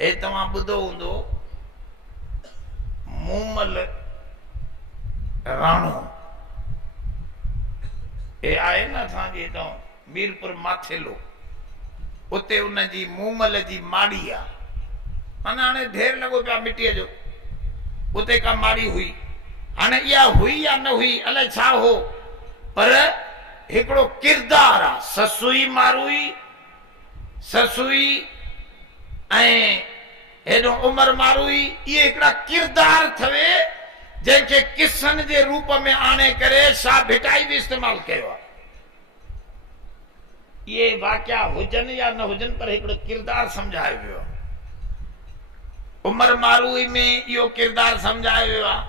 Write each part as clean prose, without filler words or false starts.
ए तव्हां ॿुधो हूंदो मूमल राणो ए आहे न असांजे हितां मीरपुर माथेलो, उते उनजी मूमल जी माड़ी आ। माना हाणे ढेर लॻो पिया मिटीअ जो, उते का माड़ी हुई। हाणे इहा हुई या न हुई अलाए छा हो, पर हिकिड़ो किरदार आ। ससुई मारुई, ससुई ऐं हेॾो उमर मारुई, इहे हिकिड़ा किरदार थवे जंहिंखे किसन जे रूप में आणे करे शाह भिटाई बि इस्तेमाल कयो आहे। इहे वाक़िया हुजनि या न हुजनि, पर हिकिड़ो किरदार सम्झायो वियो आहे। उमर मारुई में इहो किरदार सम्झायो वियो आहे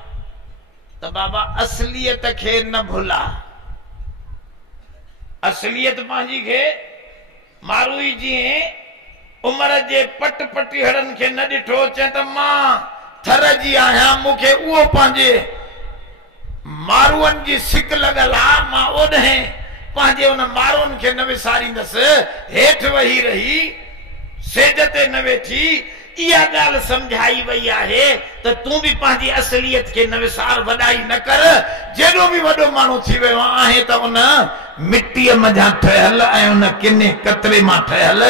त बाबा असलियत खे न भुला। असलियत पंहिंजी खे मारुई जीअं उमर जे पट पटीहड़नि खे न ॾिठो, चए त मां थर जी आहियां, मूंखे उहो पंहिंजे मारुअनि जी सिक लॻल आहे, मां ओॾहें पंहिंजे उन मारुअनि खे न विसारींदसि। हेठि वेही रही सेज ते न वेठी। इहा ॻाल्हि सम्झाई वई आहे त तूं बि पंहिंजी असलियत खे न विसार, वॾाई न कर। जेॾो बि वॾो माण्हू थी वियो आहे त उन मिटीअ मथां ठहियल ऐं उन किने कतरे मां ठहियल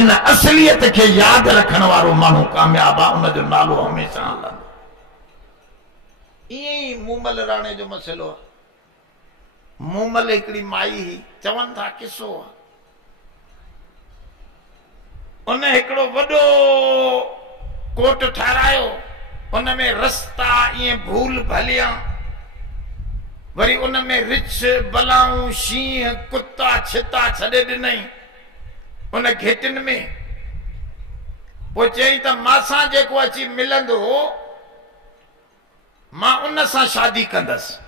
इन असलियत खे यादि रखण वारो माण्हू कामयाब आहे, उनजो नालो हमेशह हलंदो। ईअं ई मूमल राणे जो मसइलो आहे। मूमल हिकिड़ी माई हुई, चवनि था किसो आहे। उन हिकिड़ो वॾो कोट ठारायो, उन में रस्ता ईअं भूल भलिया, वरी उन में रिछ बलाऊं शींह कुत्ता छिता छॾे ॾिनई उन घेटिन में। पोइ चई त मासां जेको अची मिलंदो मां उन सां शादी कंदसि।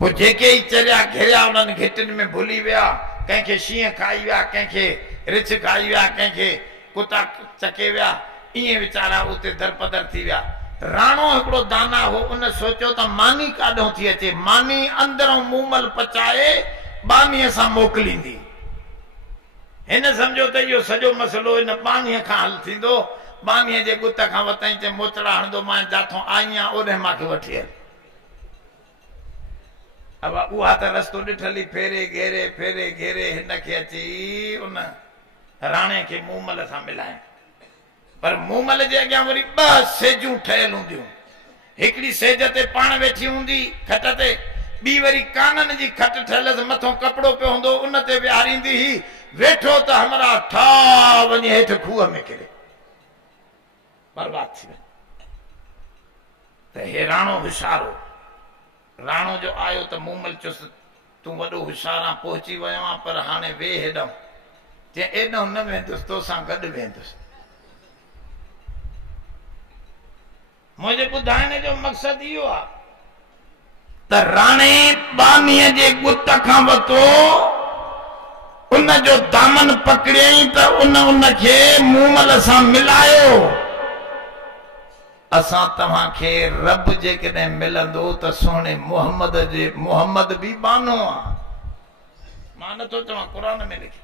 पोइ जेके ई चरिया घेरिया उन्हनि घेटिन में भुली विया। कंहिंखे शींह खाई विया, कंहिंखे रिछ खाई विया, कंहिंखे कुत्ता चके विया। ईअं वीचारा उते दरपदर थी विया। राणो हिकिड़ो दाना हो, उन सोचियो त मानी काॾों थी अचे, मानी अंदरों मूमल पचाए बानीअ सां मोकिलींदी। हिन सम्झो त इहो सॼो मसइलो हिन बानीअ खां हल थींदो। बानीअ जे गुत खां वताई चए मोचड़ा हणंदो, मां जाथों आई आहियां ओॾे मूंखे वठी हल। अब उहा त रस्तो ॾिठल ई फेरे घेरे हिन खे अची उन राणे खे मूमल सां मिलाए। पर मूमल जे अॻियां वरी ॿ सेजूं ठहियल हूंदियूं। हिकिड़ी सेज ते पाण वेठी हूंदी खट ते, ॿी वरी काननि जी खट ठहियल, मथों कपिड़ो पियो हूंदो, उन ते विहारींदी ही। वेठो त हमरा ठा वञी हेठि खूह में किरे, बर्बाद थी वञे। त हे राणो होशियारो। राणो जो आयो त मूमल चुस तूं वॾो होशियार आं, पहुची वियो आं, पर हाणे वे हेॾो। जे एॾो न वेंदुसि, तोसां गॾु वेंदुसि। मुंहिंजे ॿुधाइण जो मक़सदु इहो आहे त राणे बानीअ जे गुत खां वरितो, उन जो दामन पकड़ियई त उनखे मूमल सां मिलायो। असां तव्हांखे रब जेकॾहिं मिलंदो त सुहिणे मुहम्मद बि बानो आहे। मां नथो चवां, क़ुरान में लिखियो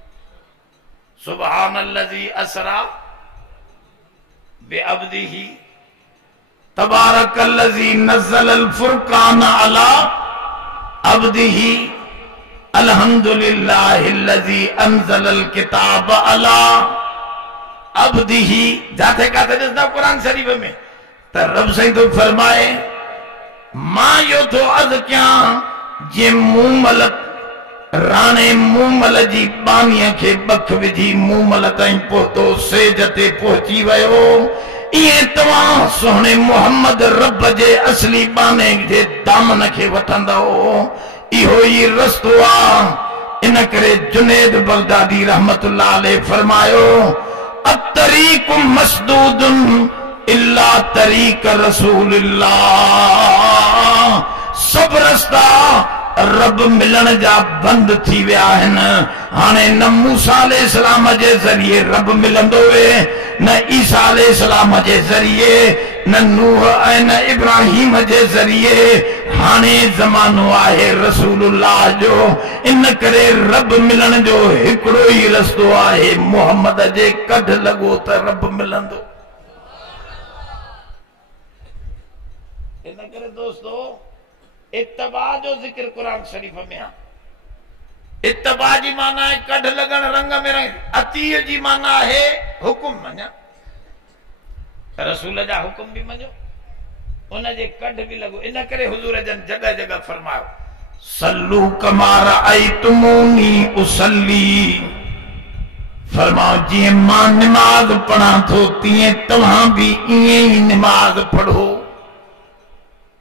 सुब्हानल्लज़ी असरा बिअब्दिही तबारकल्लज़ी नज़्ज़लल फुरक़ान अला अब्दिही अल्हम्दुलिल्लाहिल्लज़ी अंज़लल किताब अला अब्दिही। जाते काथे ॾिसंदा क़ुरान शरीफ़ में त रब साईं तो फरमाए, मां इहो थो अर्ज़ु कयां जे मूमल राणे मूमल जी बानीअ खे बख विझी मूमल ताईं पहुतो, सेज ते पहुची वियो। ईअं तव्हां सुहिणे मुहम्मद रब जे असली बाने जे दामन खे वठंदो। इहो ई रस्तो आहे। इन करे जुनेद बगदादी रहमतुल्लाह अलैह फरमायो, अतरीक़ मसदूदुन इल्ला तरीक़ रसूलिल्लाह। सब रस्ता रब मिलण जा बंद थी विया आहिनि। हाणे न मूसा अलैहिस्सलाम जे ज़रिए रब मिलंदो हुए, न ईसा अलैहिस्सलाम जे ज़रिए, न नूह ऐं न इब्राहिम जे ज़रिए। हाणे ज़मानो आहे रसूलुल्लाह जो। इन करे रब मिलण जो हिकिड़ो ई रस्तो आहे, मुहम्मद जे कढ लॻो त रब मिलंदो। इन करे दोस्तों इत्तबा जो जिक्र कुरान शरीफ में आ। इत्तबा जी माना है कढ़ लगन रंग में रंग। अतीय जी माना है हुकुम मञा, रसूल जा हुकुम भी मञो, उन जे कढ़ भी लगो। इन करे हुजूर जन जगह जगह फरमायो सल्लू कमा रअयतुमूनी उसल्ली। फरमाओ जी मां नमाज पढ़ा थो तीअं तव्हां भी ईअं ही नमाज पढ़ो।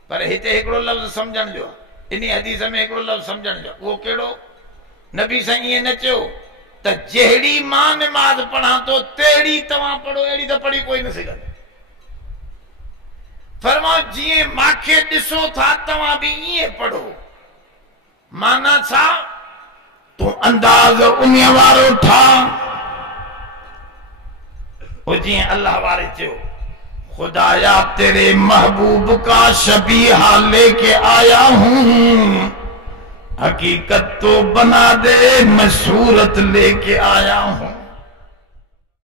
पर हिते हिकिड़ो लफ्ज़ समझण जो, इन हदीस में हिकिड़ो लफ्ज़ समझण जो, वो केड़ो? नबी साईं ईअं न चयो त जहिड़ी मां नमाज पढ़ा थो तहिड़ी तव्हां पढ़ो, अहिड़ी त पढ़ी कोई न सघंदो। फरमाओ जीअं मांखे ॾिसो था तव्हां भी ईअं पढ़ो। माना छा? तूं अंदाज़ उन वारो ठा जिए अल्लाह वारे चयो खुदाया तेरे महबूब का शबीहा लेके आया हूं, हकीकत तो बना दे मैं सूरत लेके आया हूं।